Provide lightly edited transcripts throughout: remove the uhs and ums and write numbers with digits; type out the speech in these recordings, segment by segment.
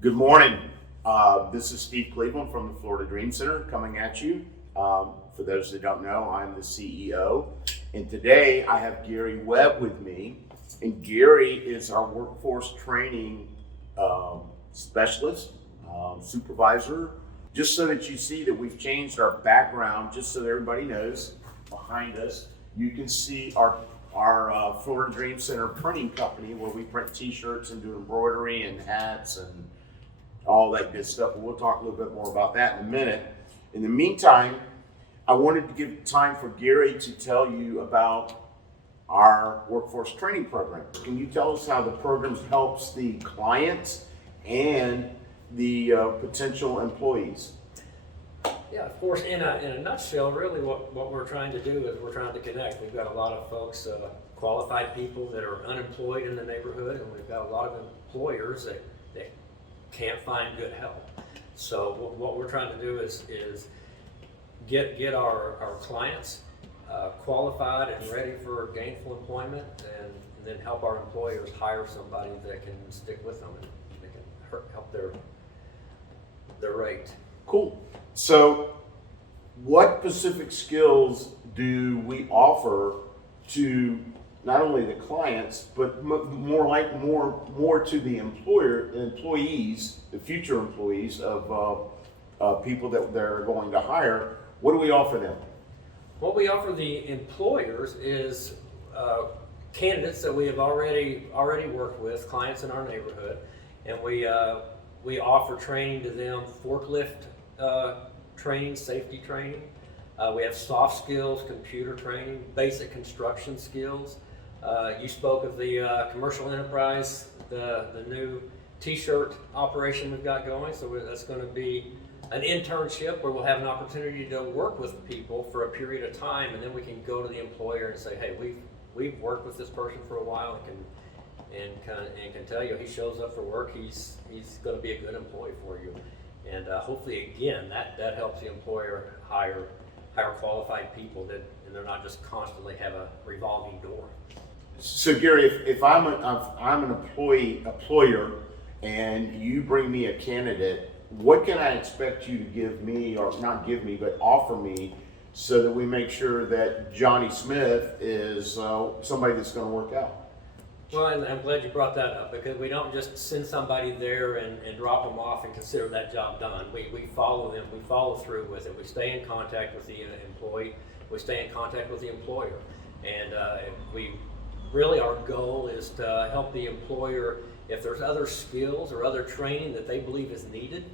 Good morning. This is Steve Cleveland from the Florida Dream Center coming at you. For those that don't know, I'm the CEO. And today I have Gary Webb with me. And Gary is our workforce training specialist, supervisor. Just so that you see that we've changed our background, just so that everybody knows, behind us, you can see our Florida Dream Center printing company where we print t-shirts and do embroidery and hats and all that good stuff. But we'll talk a little bit more about that in a minute. In the meantime, I wanted to give time for Gary to tell you about our workforce training program. Can you tell us how the program helps the clients and the potential employees? Yeah, of course, in a nutshell, really what we're trying to do is we're trying to connect. We've got a lot of folks, qualified people that are unemployed in the neighborhood, and we've got a lot of employers that can't find good help. So what we're trying to do is get our clients qualified and ready for gainful employment, and then help our employers hire somebody that can stick with them and they can help their rate. Cool. So what specific skills do we offer to not only the clients, but more to the employees, the future employees of people that they're going to hire? What do we offer them? What we offer the employers is candidates that we have already worked with, clients in our neighborhood, and we offer training to them, forklift training, safety training. We have soft skills, computer training, basic construction skills. You spoke of the commercial enterprise, the new t-shirt operation we've got going. So that's going to be an internship where we'll have an opportunity to work with people for a period of time, and then we can go to the employer and say, hey, we've worked with this person for a while and can tell you he shows up for work, he's going to be a good employee for you. And hopefully, again, that helps the employer hire qualified people and they're not just constantly have a revolving door. So Gary, if I'm an employer, and you bring me a candidate, what can I expect you to give me, or not give me, but offer me, so that we make sure that Johnny Smith is somebody that's going to work out? Well, and I'm glad you brought that up, because we don't just send somebody there and drop them off and consider that job done. We follow them, we follow through with it. We stay in contact with the employee, we stay in contact with the employer. And our goal is to help the employer, if there's other skills or other training that they believe is needed,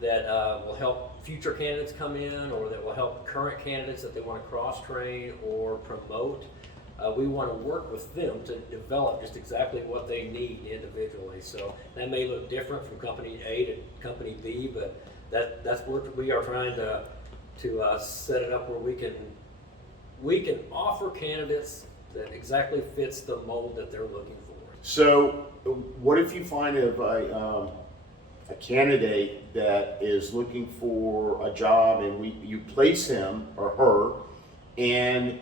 that will help future candidates come in, or that will help current candidates that they want to cross-train or promote. We want to work with them to develop just exactly what they need individually. So that may look different from company A to company B, but that's where we are trying to set it up where we can offer candidates that exactly fits the mold that they're looking for. So what if you find a candidate that is looking for a job, and you place him or her, and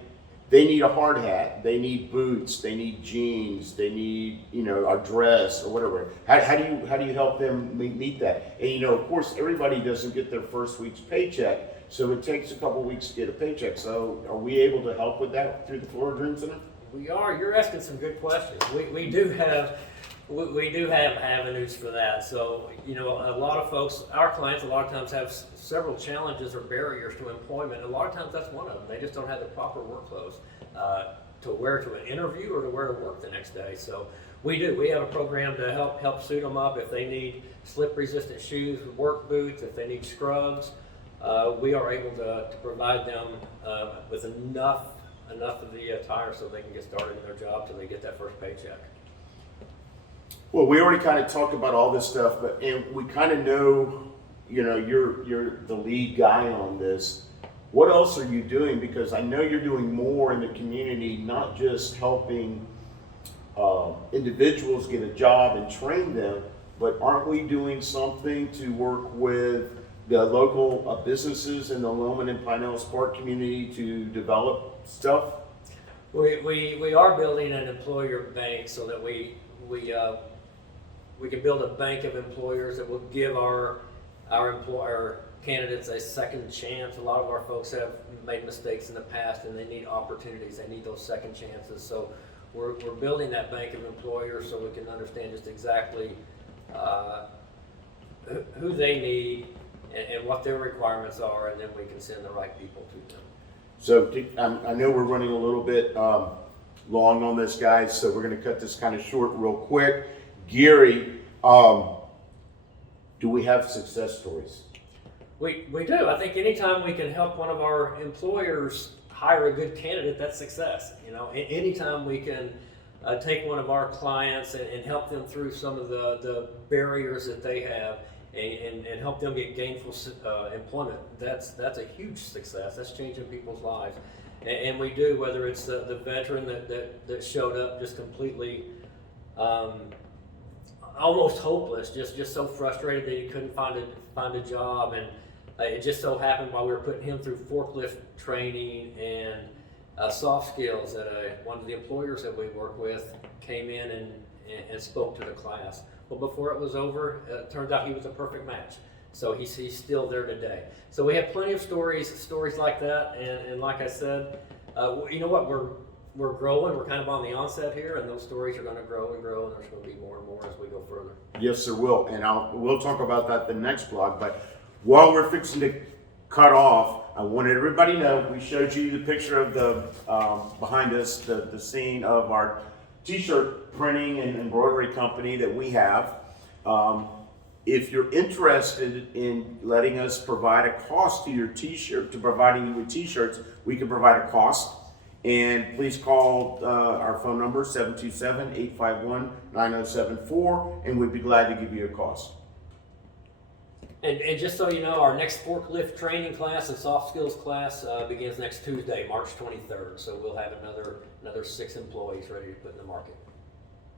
they need a hard hat, they need boots, they need jeans, they need a dress or whatever? How do you help them meet that? And of course, everybody doesn't get their first week's paycheck, so it takes a couple weeks to get a paycheck. So are we able to help with that through the Florida Dream Center? We are. You're asking some good questions. We do have avenues for that. So a lot of folks, our clients, a lot of times have several challenges or barriers to employment. A lot of times that's one of them. They just don't have the proper work clothes to wear to an interview or to wear to work the next day. So we have a program to help suit them up if they need slip-resistant shoes, work boots, if they need scrubs. We are able to provide them with enough of the attire so they can get started in their job till they get that first paycheck. Well, we already kind of talked about all this stuff, and we kind of know, you're the lead guy on this. What else are you doing? Because I know you're doing more in the community, not just helping individuals get a job and train them, but aren't we doing something to work with the local businesses in the Loman and Pinellas Park community to develop stuff? We are building an employer bank so that we we can build a bank of employers that will give our candidates a second chance. A lot of our folks have made mistakes in the past and they need opportunities. They need those second chances. So we're building that bank of employers so we can understand just exactly who they need and what their requirements are, and then we can send the right people to them. So I know we're running a little bit long on this, guys, so we're going to cut this kind of short real quick. Gary, do we have success stories? We do. I think anytime we can help one of our employers hire a good candidate, that's success. You know, anytime we can take one of our clients and help them through some of the barriers that they have and help them get gainful employment, that's a huge success. That's changing people's lives. And we do, whether it's the veteran that showed up just completely almost hopeless, just so frustrated that he couldn't find a job, and it just so happened while we were putting him through forklift training and soft skills that one of the employers that we work with came in and spoke to the class. Well, before it was over, it turns out he was a perfect match. So he's still there today. So we have plenty of stories like that, and like I said, you know what, we're growing. We're kind of on the onset here, and those stories are going to grow and grow, and there's going to be more and more as we go further. Yes, there will, and we'll talk about that the next blog. But while we're fixing to cut off, I wanted everybody to know we showed you the picture of the behind us, the scene of our T-shirt printing and embroidery company that we have. If you're interested in letting us provide a cost to your T-shirt, to providing you with T-shirts, we can provide a cost. And please call our phone number, 727-851-9074, and we'd be glad to give you a cost. And just so you know, our next forklift training class and soft skills class begins next Tuesday, March 23rd. So we'll have another 6 employees ready to put in the market.